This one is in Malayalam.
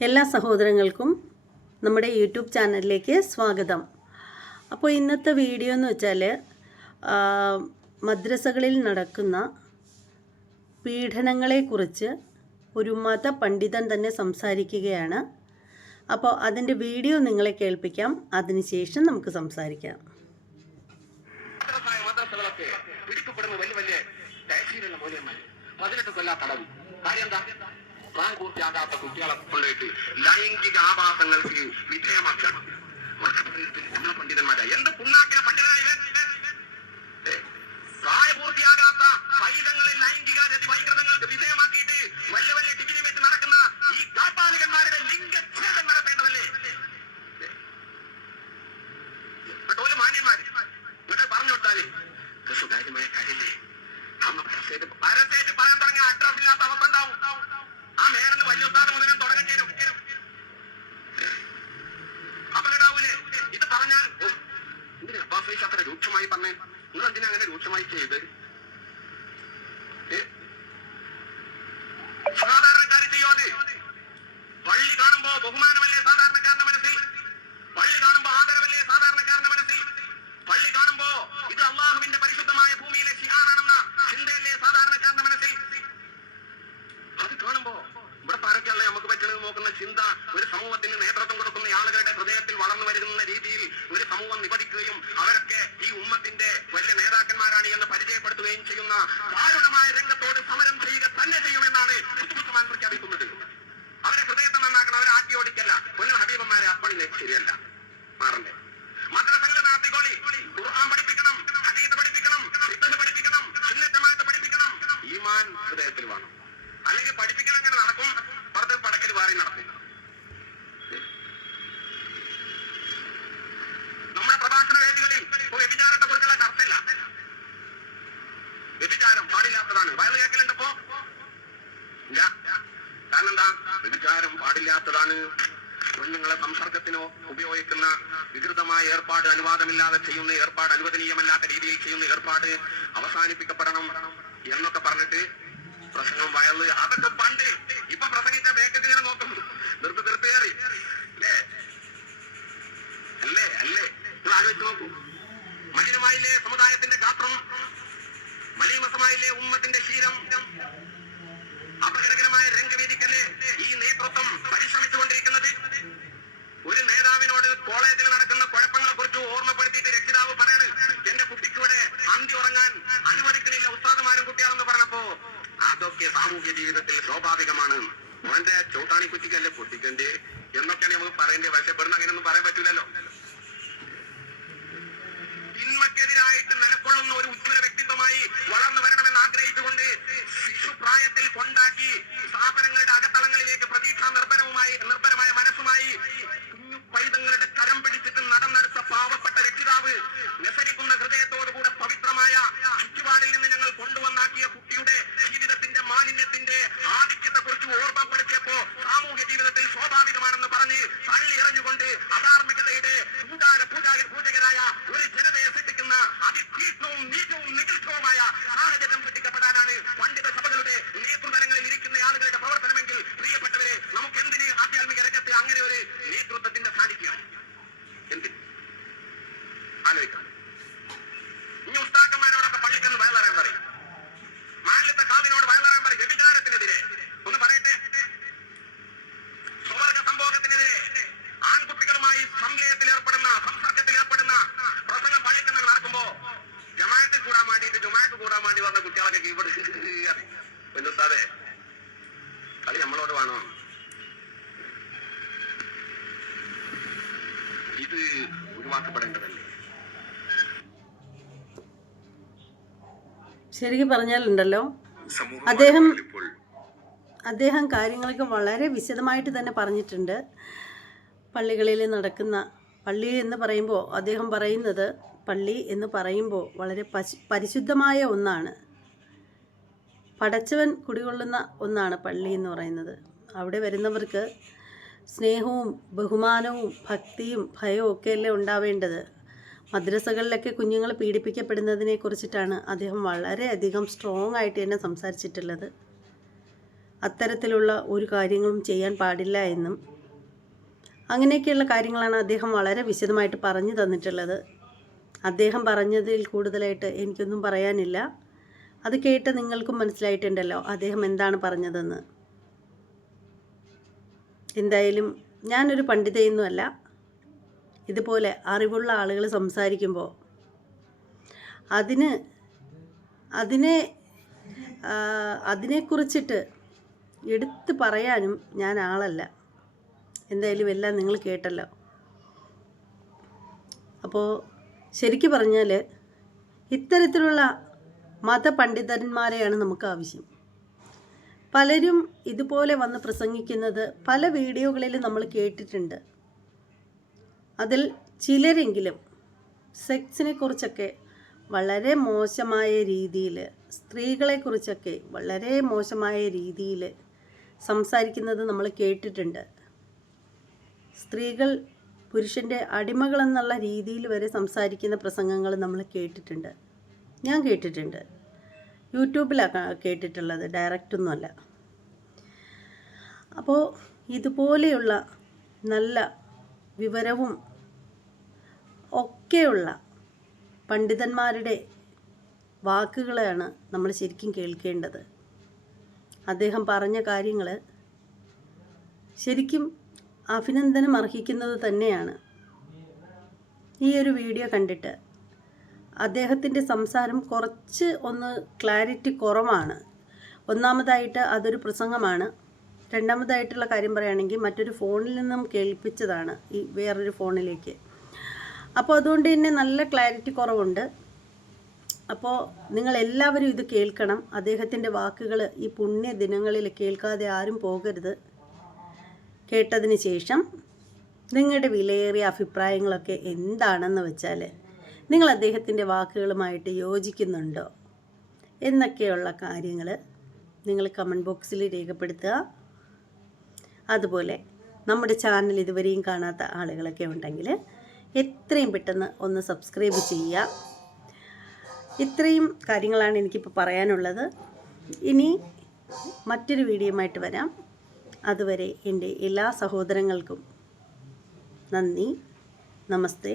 എല്ലാ സഹോദരങ്ങൾക്കും നമ്മുടെ യൂട്യൂബ് ചാനലിലേക്ക് സ്വാഗതം. അപ്പോൾ ഇന്നത്തെ വീഡിയോ എന്ന് വെച്ചാൽ മദ്രസകളിൽ നടക്കുന്ന പീഡനങ്ങളെക്കുറിച്ച് ഒരു മത പണ്ഡിതൻ തന്നെ സംസാരിക്കുകയാണ്. അപ്പോൾ അതിൻ്റെ വീഡിയോ നിങ്ങളെ കേൾപ്പിക്കാം, അതിനുശേഷം നമുക്ക് സംസാരിക്കാം. പ്രായപൂർത്തിയാകാത്ത കുട്ടികളെ കൊണ്ടുപോയിട്ട് ലൈംഗിക ആഭാസങ്ങൾക്ക് വിധേയമാക്കണം. പണ്ഡിതന്മാരെ എന്ത് പുണ്ണാക്കിയ പണ്ഡിതനായ പ്രായപൂർത്തിയാകാത്ത പൈതങ്ങളെ ലൈംഗിക വൈകൃതങ്ങൾക്ക് വിധേയമാക്കിയിട്ട് വലിയ വലിയ ഡിഗ്രി വെച്ച് നടക്കുന്ന ഈ കാപ്പാലികന്മാരുടെ ലിംഗച്ഛേദം നടത്തേണ്ടതല്ലേ? ഒരു മാന്യന്മാര് ഇവിടെ പറഞ്ഞു കൊടുത്താല് സുതാര്യമായ കാര്യല്ലേ? പരസ്യമായിട്ട് പറയാൻ തുടങ്ങിയ അഡ്രസ്സില്ലാത്ത അവസ്ഥ ഉണ്ടാവും. ആ മേലെന്ന് വലിയ ഉദ്ധാരം മുതലും തുടങ്ങേണ്ടി വരും. അപകടാവൂലേ ഇത് പറഞ്ഞാൽ? എന്തിനാ അബ്ബാസ് അത്ര രൂക്ഷമായി പറഞ്ഞേ? നിങ്ങൾ എന്തിനാ അങ്ങനെ രൂക്ഷമായി ചെയ്ത്? സാധാരണക്കാർ ചെയ്യോത് പള്ളി കാണുമ്പോ ബഹുമാനമല്ലേ സാധാരണക്കാരന്റെ മനസ്സിൽ? പള്ളി കാണുമ്പോ ആദരവല്ലേ സാധാരണക്കാരന്റെ മനസ്സിൽ? പള്ളി കാണുമ്പോ ഇത് അള്ളാഹുവിന്റെ പരിശുദ്ധമായ ഭൂമിയിലെ ശിആറാണെന്ന ചിന്തയല്ലേ സാധാരണക്കാരന്റെ മനസ്സിൽ? അത് കാണുമ്പോ ഇവിടെ പാരൊക്കെയുള്ള നമുക്ക് പറ്റുന്നത് നോക്കുന്ന ചിന്ത ഒരു സമൂഹത്തിന് നേതൃത്വം കൊടുക്കുന്ന ആളുകളുടെ ഹൃദയത്തിൽ വളർന്നു വരുന്ന രീതിയിൽ ഒരു സമൂഹം നിപതിക്കുകയും അവരൊക്കെ ഈ ഉമ്മത്തിന്റെ വലിയ നേതാക്കന്മാരാണ് എന്ന് പരിചയപ്പെടുത്തുകയും ചെയ്യുന്ന ദാരുണമായ രംഗത്തോട് സമരം ചെയ്യുക തന്നെ ചെയ്യുമെന്നാണ് ഉസ്മാൻ പ്രഖ്യാപിക്കുന്നത്. അവരെ ഹൃദയത്തെ നന്നാക്കണം, അവരെ ആട്ടി ഓടിക്കല്ല. പൊന്നു ഹബീബന്മാരെ അപ്പണി ശരിയല്ല, മാറണ്ടേ? മദ്രസകൾ നടത്തിക്കോളി, ഖുർആൻ പഠിപ്പിക്കണം, ഹദീസ് പഠിപ്പിക്കണം, ഫിഖ് പഠിപ്പിക്കണം, സുന്നത്ത് ജമാഅത്ത് പഠിപ്പിക്കണം. ഈമാൻ ഹൃദയത്തിൽ വേണം. അല്ലെങ്കിൽ പഠിപ്പിക്കൽ അങ്ങനെ നടക്കും, പുറത്ത് പടക്കൽ വാറി നടക്കും. നമ്മുടെ പ്രഭാഷണ വേദികളിൽ വ്യഭിചാരത്തെ കുറിച്ചുള്ള ചർച്ചയില്ല. വ്യഭിചാരം പാടില്ലാത്തതാണ്. വയൽ കേൾക്കലുണ്ടപ്പോ ഇല്ല. കാരണം എന്താ? വ്യഭിചാരം പാടില്ലാത്തതാണ്. പെണ്ണുങ്ങളെ സംസർഗത്തിനോ ഉപയോഗിക്കുന്ന വികൃതമായ ഏർപ്പാട്, അനുവാദമില്ലാതെ ചെയ്യുന്ന ഏർപ്പാട്, അനുവദനീയമല്ലാത്ത രീതിയിൽ ചെയ്യുന്ന ഏർപ്പാട് അവസാനിപ്പിക്കപ്പെടണം എന്നൊക്കെ പറഞ്ഞിട്ട് പ്രസംഗം വയല് അതൊക്കെ പണ്ട്. ഇപ്പൊ പ്രസംഗിച്ച വേഗത്തിനെ നോക്കും, നിർത്തിയേറി അല്ലേ? അല്ലേ അല്ലേ നിങ്ങൾ ആലോചിച്ച് നോക്കൂ. മലിനമായില്ലേ സമുദായത്തിന്റെ ഗാത്രം? മലീമസമായില്ലേ ഉമ്മത്തിന്റെ ശീലം? അപകടകരമായ രംഗവേദിക്കല്ലേ ഈ നേതൃത്വം പരിശ്രമിച്ചുകൊണ്ടിരിക്കുന്നത്? ഒരു നേതാവിനോട് കോളേജിൽ നടക്കുന്ന കുഴപ്പങ്ങളെ കുറിച്ച് ഓർമ്മപ്പെടുത്തിയിട്ട് രക്ഷിതാവ് പറയാണ്, എന്റെ കുട്ടിക്കൂടെ അന്തി ഉറങ്ങാൻ അനുവദിക്കണില്ല ഉസ്താദുമാരും കുട്ടിയാണെന്ന് പറഞ്ഞപ്പോ അതൊക്കെ സാമൂഹ്യ ജീവിതത്തിൽ സ്വാഭാവികമാണ്. മോന്റെ ചൂട്ടാണി കുറ്റിക്കല്ലേ പൊട്ടിക്കണ്ടേ എന്നൊക്കെയാണ് നമുക്ക് പറയേണ്ടത്. പക്ഷെ ഇവിടുന്ന് അങ്ങനെയൊന്നും പറയാൻ പറ്റൂലല്ലോ. തിന്മക്കെതിരായിട്ട് നിലകൊള്ളുന്ന ഒരു ഉജ്ജ്വല വ്യക്തിത്വമായി വളർന്നു വരണമെന്ന് ആഗ്രഹിച്ചുകൊണ്ട് ശിശുപ്രായത്തിൽ കൊണ്ടാക്കി സ്ഥാപനങ്ങളുടെ അകത്തളങ്ങളിലേക്ക് പ്രതീക്ഷാ നിർഭരമായ മനസ്സുമായി കുഞ്ഞു പൈതങ്ങളുടെ കരം പിടിച്ചിട്ട് നടന്നെടുത്ത പാവപ്പെട്ട രക്ഷിതാവ് വ്യസനിക്കുന്ന ഹൃദയത്തോടുകൂടെ പവിത്രമായ ചുറ്റുപാടിൽ നിന്ന് ഞങ്ങൾ കൊണ്ടുവന്നാക്കിയ കുട്ടിയുടെ ജീവിതത്തിന്റെ മാലിന്യത്തിന്റെ ആധിക്യത്തെ കുറിച്ച് ഓർമ്മപ്പെടുത്തിയപ്പോ സാമൂഹ്യ ജീവിതത്തിൽ സ്വാഭാവികമാണെന്ന് പറഞ്ഞ് തള്ളി എറിഞ്ഞുകൊണ്ട് അധാർമികതയുടെ പൂജകരായ ഒരു ജനതയെ സൃഷ്ടിക്കുന്ന അതിതീക്ഷ്ണവും നീചവും നികൃഷ്ടവുമായ സാഹചര്യം സൃഷ്ടിക്കപ്പെടാനാണ് പണ്ഡിത സഭകളുടെ നേതൃതലങ്ങളിൽ ഇരിക്കുന്ന ആളുകളുടെ പ്രവർത്തനമെങ്കിൽ പ്രിയപ്പെട്ടവരെ, നമുക്ക് എന്തിന് ആധ്യാത്മിക രംഗത്തെ അങ്ങനെ ഒരു നേതൃത്വത്തിന്റെ സാന്നിധ്യം? എന്തിന് ആലോചിക്കാം. ഇനി ഉസ്താക്കന്മാരോടൊക്കെ പള്ളിക്കെന്ന് വയലറിയാൻ പറയും, മാലിന്യത്തെ കാവിനോട് വയലറിയാൻ പറയും. വ്യഭിചാരത്തിനെതിരെ ഒന്ന് പറയട്ടെ, സ്വർഗ സംഭോഗത്തിനെതിരെ, ആൺകുട്ടികളുമായി സംലയത്തിൽ ഏർപ്പെടുന്ന സംസർഗത്തിൽ ഏർപ്പെടുന്ന പ്രസംഗം പള്ളിക്കെന്ന് നടക്കുമ്പോ ജമാഅത്തിൽ കൂടാൻ വേണ്ടിയിട്ട് ജുമാഅത്ത് കൂടാൻ വേണ്ടി വന്ന കുട്ടികളൊക്കെ കീഴ്പെട് ഉസ്താദേ കളി നമ്മളോട് വേണോ? ഇത് ഒഴിവാക്കപ്പെടേണ്ടതല്ലേ? ശരിക്കും പറഞ്ഞാലുണ്ടല്ലോ, അദ്ദേഹം കാര്യങ്ങളൊക്കെ വളരെ വിശദമായിട്ട് തന്നെ പറഞ്ഞിട്ടുണ്ട്. പള്ളികളിൽ നടക്കുന്ന, പള്ളി എന്ന് പറയുമ്പോൾ അദ്ദേഹം പറയുന്നത്, പള്ളി എന്ന് പറയുമ്പോൾ വളരെ പരിശുദ്ധമായ ഒന്നാണ്, പടച്ചവൻ കുടികൊള്ളുന്ന ഒന്നാണ് പള്ളി എന്ന് പറയുന്നത്. അവിടെ വരുന്നവർക്ക് സ്നേഹവും ബഹുമാനവും ഭക്തിയും ഭയവും ഒക്കെയല്ലേ ഉണ്ടാവേണ്ടത്. മദ്രസകളിലൊക്കെ കുഞ്ഞുങ്ങൾ പീഡിപ്പിക്കപ്പെടുന്നതിനെ കുറിച്ചിട്ടാണ് അദ്ദേഹം വളരെയധികം സ്ട്രോങ് ആയിട്ട് തന്നെ സംസാരിച്ചിട്ടുള്ളത്. അത്തരത്തിലുള്ള ഒരു കാര്യങ്ങളും ചെയ്യാൻ പാടില്ല എന്നും അങ്ങനെയൊക്കെയുള്ള കാര്യങ്ങളാണ് അദ്ദേഹം വളരെ വിശദമായിട്ട് പറഞ്ഞു തന്നിട്ടുള്ളത്. അദ്ദേഹം പറഞ്ഞതിൽ കൂടുതലായിട്ട് എനിക്കൊന്നും പറയാനില്ല. അത് കേട്ട് നിങ്ങൾക്കും മനസ്സിലായിട്ടുണ്ടല്ലോ അദ്ദേഹം എന്താണ് പറഞ്ഞതെന്ന്. എന്തായാലും ഞാനൊരു പണ്ഡിതയൊന്നുമല്ല. ഇതുപോലെ അറിവുള്ള ആളുകൾ സംസാരിക്കുമ്പോൾ അതിനെക്കുറിച്ചിട്ട് എടുത്ത് പറയാനും ഞാൻ ആളല്ല. എന്തായാലും എല്ലാം നിങ്ങൾ കേട്ടല്ലോ. അപ്പോൾ ശരിക്കും പറഞ്ഞാൽ ഇത്തരത്തിലുള്ള മതപണ്ഡിതന്മാരെയാണ് നമുക്ക് ആവശ്യം. പലരും ഇതുപോലെ വന്ന് പ്രസംഗിക്കുന്നത് പല വീഡിയോകളിലും നമ്മൾ കേട്ടിട്ടുണ്ട്. അതിൽ ചിലരെങ്കിലും സെക്സിനെ കുറിച്ചൊക്കെ വളരെ മോശമായ രീതിയിൽ, സ്ത്രീകളെക്കുറിച്ചൊക്കെ വളരെ മോശമായ രീതിയിൽ സംസാരിക്കുന്നത് നമ്മൾ കേട്ടിട്ടുണ്ട്. സ്ത്രീകൾ പുരുഷൻ്റെ അടിമകളെന്നുള്ള രീതിയിൽ വരെ സംസാരിക്കുന്ന പ്രസംഗങ്ങൾ നമ്മൾ കേട്ടിട്ടുണ്ട്. ഞാൻ കേട്ടിട്ടുണ്ട്. യൂട്യൂബിലാണ് കേട്ടിട്ടുള്ളത്, ഡയറക്റ്റൊന്നുമല്ല. അപ്പോൾ ഇതുപോലെയുള്ള നല്ല വിവരവും ഒക്കെയുള്ള പണ്ഡിതന്മാരുടെ വാക്കുകളാണ് നമ്മൾ ശരിക്കും കേൾക്കേണ്ടത്. അദ്ദേഹം പറഞ്ഞ കാര്യങ്ങൾ ശരിക്കും അഭിനന്ദനം അർഹിക്കുന്നത് തന്നെയാണ്. ഈ ഒരു വീഡിയോ കണ്ടിട്ട് അദ്ദേഹത്തിൻ്റെ സംസാരം കുറച്ച് ഒന്ന് ക്ലാരിറ്റി കുറവാണ്. ഒന്നാമതായിട്ട് അതൊരു പ്രസംഗമാണ്. രണ്ടാമതായിട്ടുള്ള കാര്യം പറയുകയാണെങ്കിൽ മറ്റൊരു ഫോണിൽ നിന്നും കേൾപ്പിച്ചതാണ് ഈ വേറൊരു ഫോണിലേക്ക്. അപ്പോൾ അതുകൊണ്ട് തന്നെ നല്ല ക്ലാരിറ്റി കുറവുണ്ട്. അപ്പോൾ നിങ്ങളെല്ലാവരും ഇത് കേൾക്കണം. അദ്ദേഹത്തിൻ്റെ വാക്കുകൾ ഈ പുണ്യ ദിനങ്ങളിൽ കേൾക്കാതെ ആരും പോകരുത്. കേട്ടതിന് ശേഷം നിങ്ങളുടെ വിലയേറിയ അഭിപ്രായങ്ങളൊക്കെ എന്താണെന്ന് വെച്ചാൽ നിങ്ങൾ അദ്ദേഹത്തിൻ്റെ വാക്കുകളുമായിട്ട് യോജിക്കുന്നുണ്ടോ എന്നൊക്കെയുള്ള കാര്യങ്ങൾ നിങ്ങൾ കമൻറ്റ് ബോക്സിൽ രേഖപ്പെടുത്തുക. അതുപോലെ നമ്മുടെ ചാനൽ ഇതുവരെയും കാണാത്ത ആളുകളൊക്കെ ഉണ്ടെങ്കിൽ എത്രയും പെട്ടെന്ന് ഒന്ന് സബ്സ്ക്രൈബ് ചെയ്യുക. ഇത്രയും കാര്യങ്ങളാണ് എനിക്കിപ്പോൾ പറയാനുള്ളത്. ഇനി മറ്റൊരു വീഡിയോയുമായിട്ട് വരാം. അതുവരെ എൻ്റെ എല്ലാ സഹോദരങ്ങൾക്കും നന്ദി, നമസ്തേ.